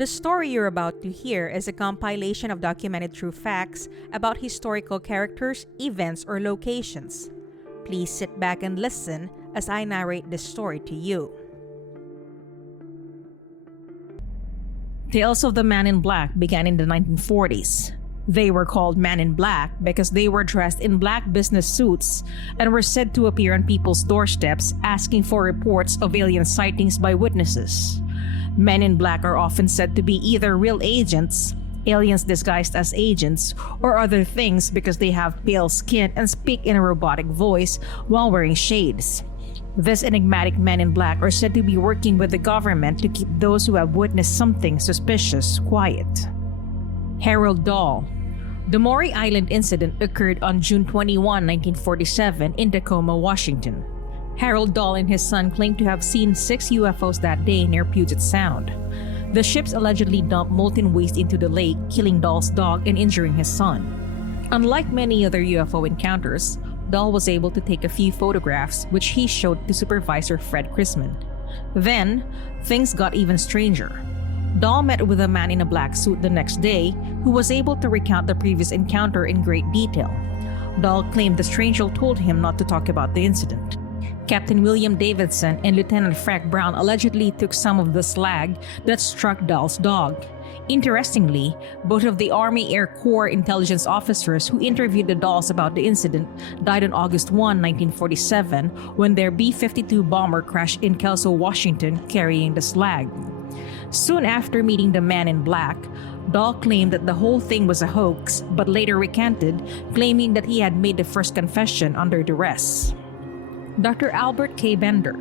The story you're about to hear is a compilation of documented true facts about historical characters, events, or locations. Please sit back and listen as I narrate this story to you. Tales of the Man in Black began in the 1940s. They were called Man in Black because they were dressed in black business suits and were said to appear on people's doorsteps asking for reports of alien sightings by witnesses. Men in Black are often said to be either real agents, aliens disguised as agents, or other things because they have pale skin and speak in a robotic voice while wearing shades. These enigmatic men in black are said to be working with the government to keep those who have witnessed something suspicious quiet. Harold Dahl. The Maury Island incident occurred on June 21, 1947 in Tacoma, Washington. Harold Dahl and his son claimed to have seen 6 UFOs that day near Puget Sound. The ships allegedly dumped molten waste into the lake, killing Dahl's dog and injuring his son. Unlike many other UFO encounters, Dahl was able to take a few photographs, which he showed to Supervisor Fred Chrisman. Then, things got even stranger. Dahl met with a man in a black suit the next day who was able to recount the previous encounter in great detail. Dahl claimed the stranger told him not to talk about the incident. Captain William Davidson and Lieutenant Frank Brown allegedly took some of the slag that struck Dahl's dog. Interestingly, both of the Army Air Corps intelligence officers who interviewed the Dahls about the incident died on August 1, 1947, when their B-52 bomber crashed in Kelso, Washington, carrying the slag. Soon after meeting the Man in Black, Dahl claimed that the whole thing was a hoax, but later recanted, claiming that he had made the first confession under duress. Dr. Albert K. Bender.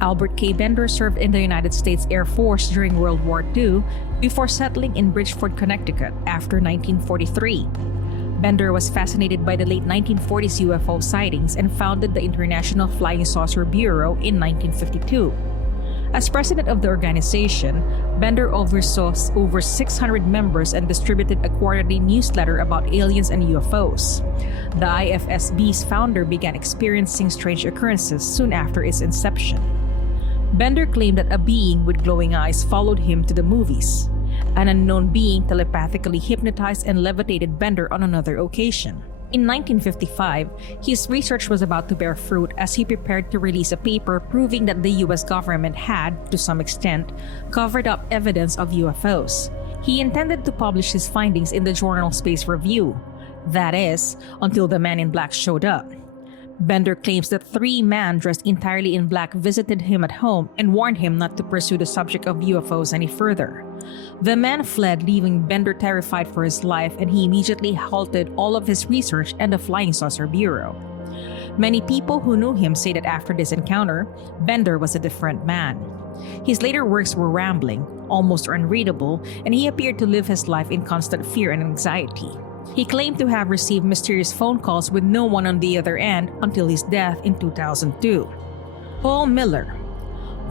Albert K. Bender served in the United States Air Force during World War II before settling in Bridgeport, Connecticut after 1943. Bender was fascinated by the late 1940s UFO sightings and founded the International Flying Saucer Bureau in 1952. As president of the organization, Bender oversaw over 600 members and distributed a quarterly newsletter about aliens and UFOs. The IFSB's founder began experiencing strange occurrences soon after its inception. Bender claimed that a being with glowing eyes followed him to the movies. An unknown being telepathically hypnotized and levitated Bender on another occasion. In 1955, his research was about to bear fruit as he prepared to release a paper proving that the US government had, to some extent, covered up evidence of UFOs. He intended to publish his findings in the journal Space Review. That is, until the Man in Black showed up. Bender claims that 3 men dressed entirely in black visited him at home and warned him not to pursue the subject of UFOs any further. The men fled, leaving Bender terrified for his life, and he immediately halted all of his research and the Flying Saucer Bureau. Many people who knew him say that after this encounter, Bender was a different man. His later works were rambling, almost unreadable, and he appeared to live his life in constant fear and anxiety. He claimed to have received mysterious phone calls with no one on the other end until his death in 2002. Paul Miller.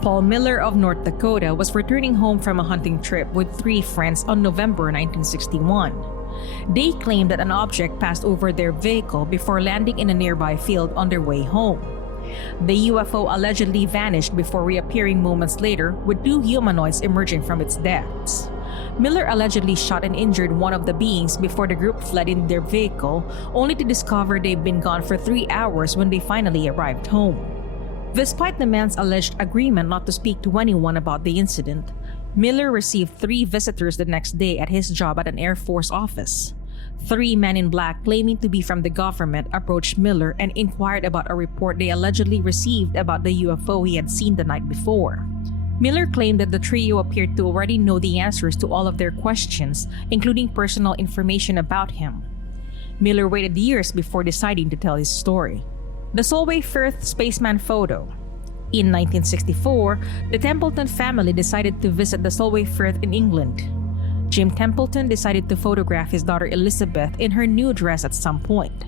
Paul Miller of North Dakota was returning home from a hunting trip with 3 friends on November 1961. They claimed that an object passed over their vehicle before landing in a nearby field on their way home. The UFO allegedly vanished before reappearing moments later with 2 humanoids emerging from its depths. Miller allegedly shot and injured one of the beings before the group fled in their vehicle, only to discover they'd been gone for 3 hours when they finally arrived home. Despite the man's alleged agreement not to speak to anyone about the incident, Miller received 3 visitors the next day at his job at an Air Force office. 3 men in black claiming to be from the government approached Miller and inquired about a report they allegedly received about the UFO he had seen the night before. Miller claimed that the trio appeared to already know the answers to all of their questions, including personal information about him. Miller waited years before deciding to tell his story. The Solway Firth Spaceman photo. In 1964, the Templeton family decided to visit the Solway Firth in England. Jim Templeton decided to photograph his daughter Elizabeth in her new dress at some point.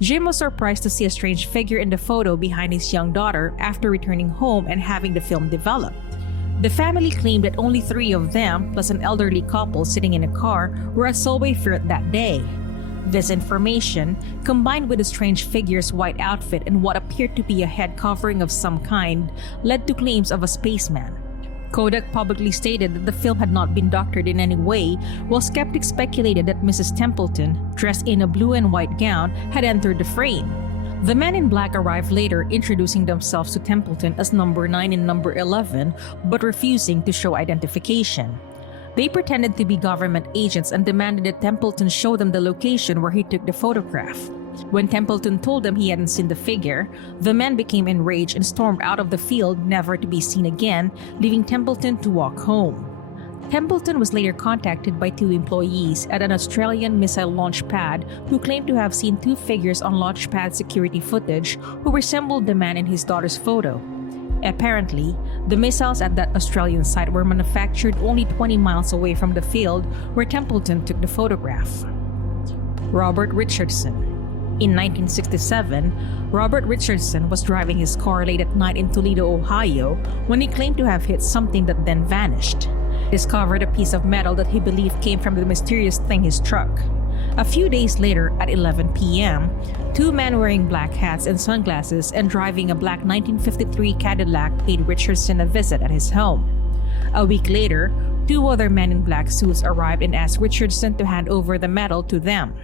Jim was surprised to see a strange figure in the photo behind his young daughter after returning home and having the film developed. The family claimed that only 3 of them, plus an elderly couple sitting in a car, were at Solway Firth that day. This information, combined with the strange figure's white outfit and what appeared to be a head covering of some kind, led to claims of a spaceman. Kodak publicly stated that the film had not been doctored in any way, while skeptics speculated that Mrs. Templeton, dressed in a blue and white gown, had entered the frame. The men in black arrived later, introducing themselves to Templeton as number 9 and number 11, but refusing to show identification. They pretended to be government agents and demanded that Templeton show them the location where he took the photograph. When Templeton told them he hadn't seen the figure, the men became enraged and stormed out of the field, never to be seen again, leaving Templeton to walk home. Templeton was later contacted by 2 employees at an Australian missile launch pad who claimed to have seen 2 figures on launch pad security footage who resembled the man in his daughter's photo. Apparently, the missiles at that Australian site were manufactured only 20 miles away from the field where Templeton took the photograph. Robert Richardson. In 1967, Robert Richardson was driving his car late at night in Toledo, Ohio, when he claimed to have hit something that then vanished. He discovered a piece of metal that he believed came from the mysterious thing he struck. A few days later, at 11 p.m., 2 men wearing black hats and sunglasses and driving a black 1953 Cadillac paid Richardson a visit at his home. A week later, 2 other men in black suits arrived and asked Richardson to hand over the metal to them.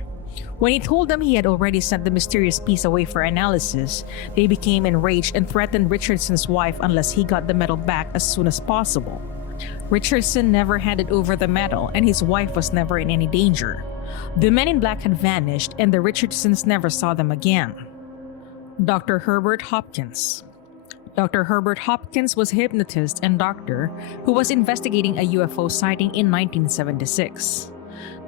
When he told them he had already sent the mysterious piece away for analysis, they became enraged and threatened Richardson's wife unless he got the metal back as soon as possible. Richardson never handed over the metal, and his wife was never in any danger. The men in black had vanished, and the Richardsons never saw them again. Dr. Herbert Hopkins. Dr. Herbert Hopkins was a hypnotist and doctor who was investigating a UFO sighting in 1976.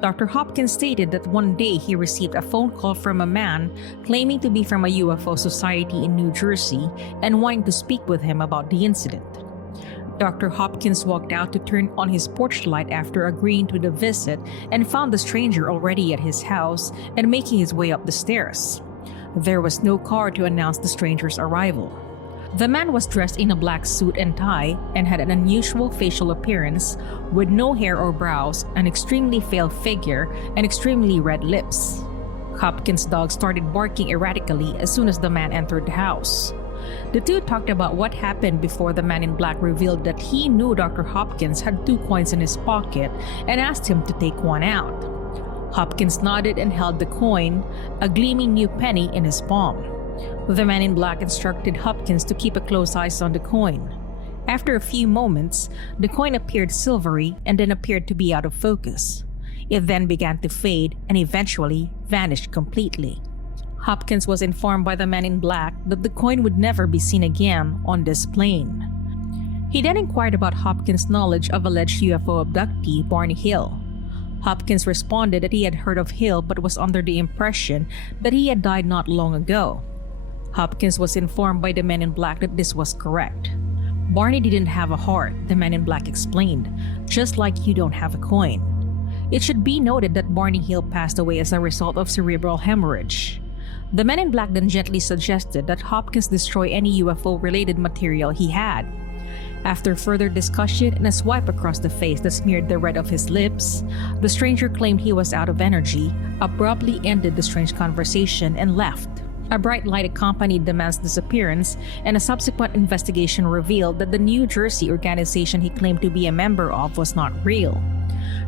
Dr. Hopkins stated that one day he received a phone call from a man claiming to be from a UFO society in New Jersey and wanting to speak with him about the incident. Dr. Hopkins walked out to turn on his porch light after agreeing to the visit and found the stranger already at his house and making his way up the stairs. There was no car to announce the stranger's arrival. The man was dressed in a black suit and tie and had an unusual facial appearance with no hair or brows, an extremely pale figure, and extremely red lips. Hopkins' dog started barking erratically as soon as the man entered the house. The 2 talked about what happened before the man in black revealed that he knew Dr. Hopkins had 2 coins in his pocket and asked him to take one out. Hopkins nodded and held the coin, a gleaming new penny, in his palm. The man in black instructed Hopkins to keep a close eye on the coin. After a few moments, the coin appeared silvery and then appeared to be out of focus. It then began to fade and eventually vanished completely. Hopkins was informed by the man in black that the coin would never be seen again on this plane. He then inquired about Hopkins' knowledge of alleged UFO abductee Barney Hill. Hopkins responded that he had heard of Hill but was under the impression that he had died not long ago. Hopkins was informed by the man in black that this was correct. Barney didn't have a heart, the man in black explained, just like you don't have a coin. It should be noted that Barney Hill passed away as a result of cerebral hemorrhage. The man in black then gently suggested that Hopkins destroy any UFO-related material he had. After further discussion and a swipe across the face that smeared the red of his lips, the stranger claimed he was out of energy, abruptly ended the strange conversation, and left. A bright light accompanied the man's disappearance, and a subsequent investigation revealed that the New Jersey organization he claimed to be a member of was not real.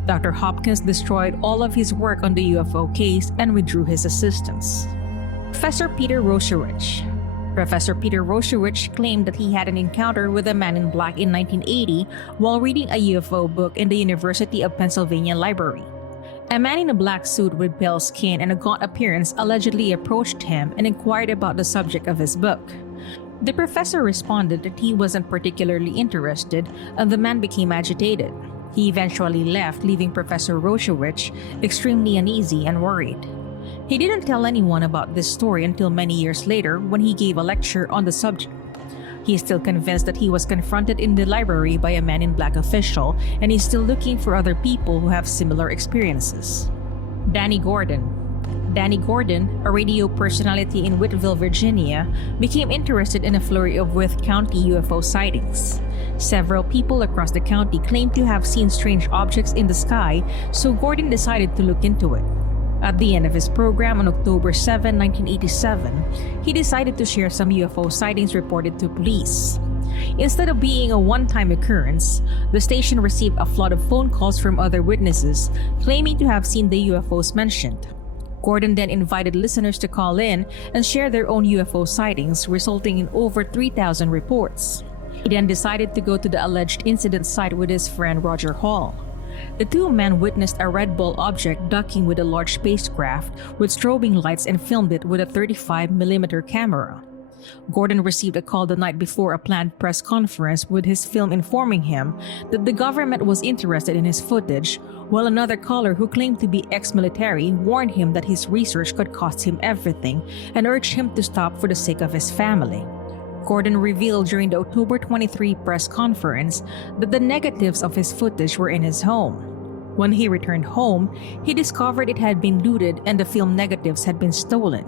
Dr. Hopkins destroyed all of his work on the UFO case and withdrew his assistance. Professor Peter Rojcewicz. Professor Peter Rojcewicz claimed that he had an encounter with a man in black in 1980 while reading a UFO book in the University of Pennsylvania library. A man in a black suit with pale skin and a gaunt appearance allegedly approached him and inquired about the subject of his book. The professor responded that he wasn't particularly interested, and the man became agitated. He eventually left, leaving Professor Rojcewicz extremely uneasy and worried. He didn't tell anyone about this story until many years later when he gave a lecture on the subject. He is still convinced that he was confronted in the library by a man in black official, and he's still looking for other people who have similar experiences. Danny Gordon. Danny Gordon, a radio personality in Whiteville, Virginia, became interested in a flurry of Wythe County UFO sightings. Several people across the county claimed to have seen strange objects in the sky, so Gordon decided to look into it. At the end of his program on October 7, 1987, he decided to share some UFO sightings reported to police. Instead of being a one-time occurrence, the station received a flood of phone calls from other witnesses claiming to have seen the UFOs mentioned. Gordon then invited listeners to call in and share their own UFO sightings, resulting in over 3,000 reports. He then decided to go to the alleged incident site with his friend Roger Hall. The two men witnessed a red ball object docking with a large spacecraft with strobing lights and filmed it with a 35mm camera. Gordon received a call the night before a planned press conference with his film informing him that the government was interested in his footage, while another caller who claimed to be ex-military warned him that his research could cost him everything and urged him to stop for the sake of his family. Gordon revealed during the October 23 press conference that the negatives of his footage were in his home. When he returned home, he discovered it had been looted and the film negatives had been stolen.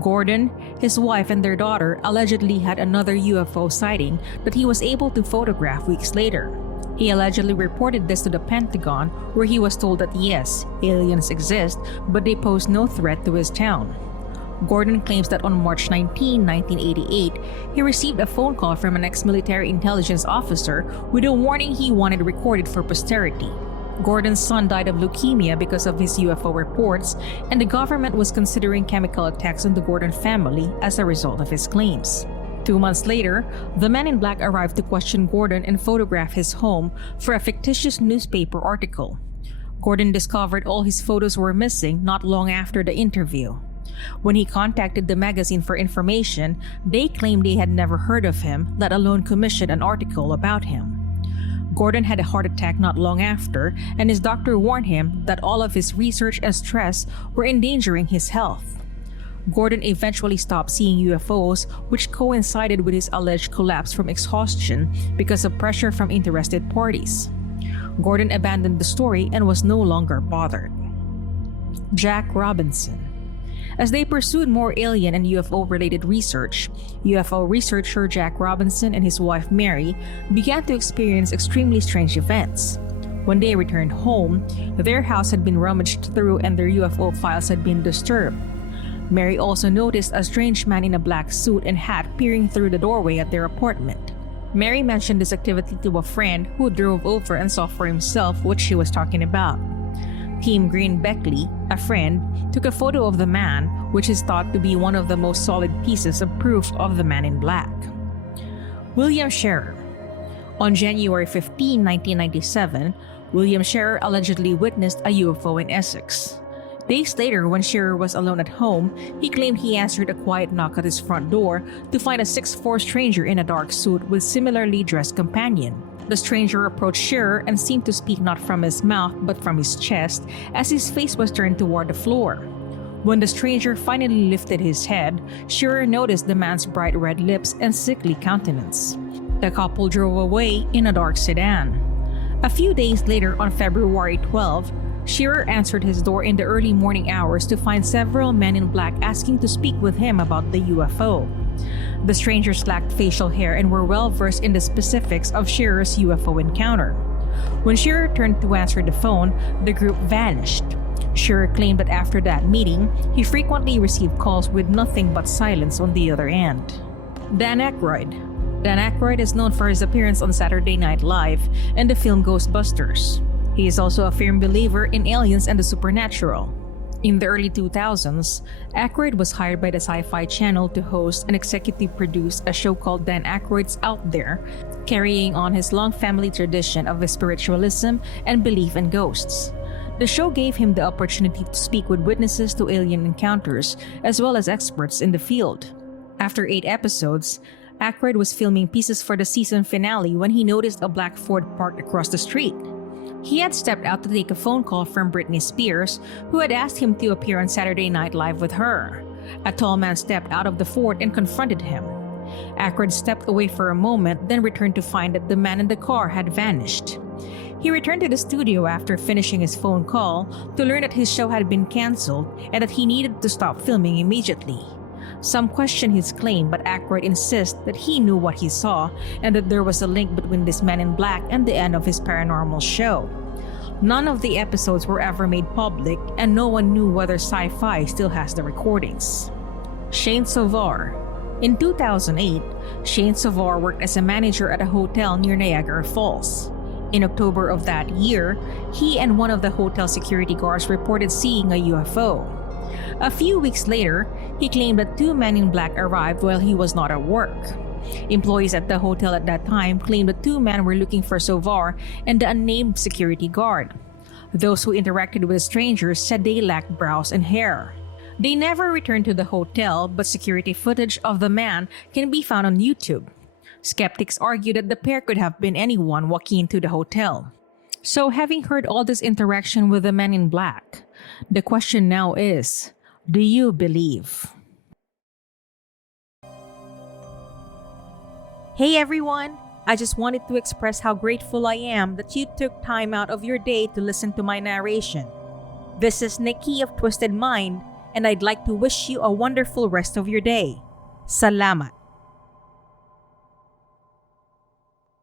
Gordon, his wife, and their daughter allegedly had another UFO sighting that he was able to photograph weeks later. He allegedly reported this to the Pentagon, where he was told that yes, aliens exist, but they pose no threat to his town. Gordon claims that on March 19, 1988, he received a phone call from an ex-military intelligence officer with a warning he wanted recorded for posterity. Gordon's son died of leukemia because of his UFO reports, and the government was considering chemical attacks on the Gordon family as a result of his claims. 2 months later, the men in black arrived to question Gordon and photograph his home for a fictitious newspaper article. Gordon discovered all his photos were missing not long after the interview. When he contacted the magazine for information, they claimed they had never heard of him, let alone commissioned an article about him. Gordon had a heart attack not long after, and his doctor warned him that all of his research and stress were endangering his health. Gordon eventually stopped seeing UFOs, which coincided with his alleged collapse from exhaustion because of pressure from interested parties. Gordon abandoned the story and was no longer bothered. Jack Robinson. As they pursued more alien and UFO-related research, UFO researcher Jack Robinson and his wife Mary began to experience extremely strange events. When they returned home, their house had been rummaged through and their UFO files had been disturbed. Mary also noticed a strange man in a black suit and hat peering through the doorway at their apartment. Mary mentioned this activity to a friend who drove over and saw for himself what she was talking about. Tim Green Beckley, a friend, took a photo of the man, which is thought to be one of the most solid pieces of proof of the man in black. William Shearer. On January 15, 1997, William Shearer allegedly witnessed a UFO in Essex. Days later, when Shearer was alone at home, he claimed he answered a quiet knock at his front door to find a 6'4" stranger in a dark suit with similarly dressed companion. The stranger approached Shearer and seemed to speak not from his mouth but from his chest, as his face was turned toward the floor. When the stranger finally lifted his head, Shearer noticed the man's bright red lips and sickly countenance. The couple drove away in a dark sedan. A few days later, on February 12, Shearer answered his door in the early morning hours to find several men in black asking to speak with him about the UFO. The strangers lacked facial hair and were well versed in the specifics of Shearer's UFO encounter. When Shearer turned to answer the phone, the group vanished. Shearer claimed that after that meeting, he frequently received calls with nothing but silence on the other end. Dan Aykroyd. Dan Aykroyd is known for his appearance on Saturday Night Live and the film Ghostbusters. He is also a firm believer in aliens and the supernatural. In the early 2000s, Aykroyd was hired by the Sci-Fi Channel to host and executive produce a show called Dan Aykroyd's Out There, carrying on his long family tradition of spiritualism and belief in ghosts. The show gave him the opportunity to speak with witnesses to alien encounters, as well as experts in the field. After 8 episodes, Aykroyd was filming pieces for the season finale when he noticed a black Ford parked across the street. He had stepped out to take a phone call from Britney Spears, who had asked him to appear on Saturday Night Live with her. A tall man stepped out of the Ford and confronted him. Aykroyd stepped away for a moment, then returned to find that the man in the car had vanished. He returned to the studio after finishing his phone call to learn that his show had been canceled and that he needed to stop filming immediately. Some question his claim, but Aykroyd insists that he knew what he saw and that there was a link between this man in black and the end of his paranormal show. None of the episodes were ever made public, and no one knew whether Sci-Fi still has the recordings. Shane Sovar. In 2008, Shane Sovar worked as a manager at a hotel near Niagara Falls. In October of that year, he and one of the hotel security guards reported seeing a UFO. A few weeks later, he claimed that two men in black arrived while he was not at work. Employees at the hotel at that time claimed the two men were looking for Sovar and the unnamed security guard. Those who interacted with strangers said they lacked brows and hair. They never returned to the hotel, but security footage of the man can be found on YouTube. Skeptics argue that the pair could have been anyone walking into the hotel. So, having heard all this interaction with the men in black, the question now is, do you believe? Hey everyone! I just wanted to express how grateful I am that you took time out of your day to listen to my narration. This is Nikki of Twysted Mind, and I'd like to wish you a wonderful rest of your day. Salamat!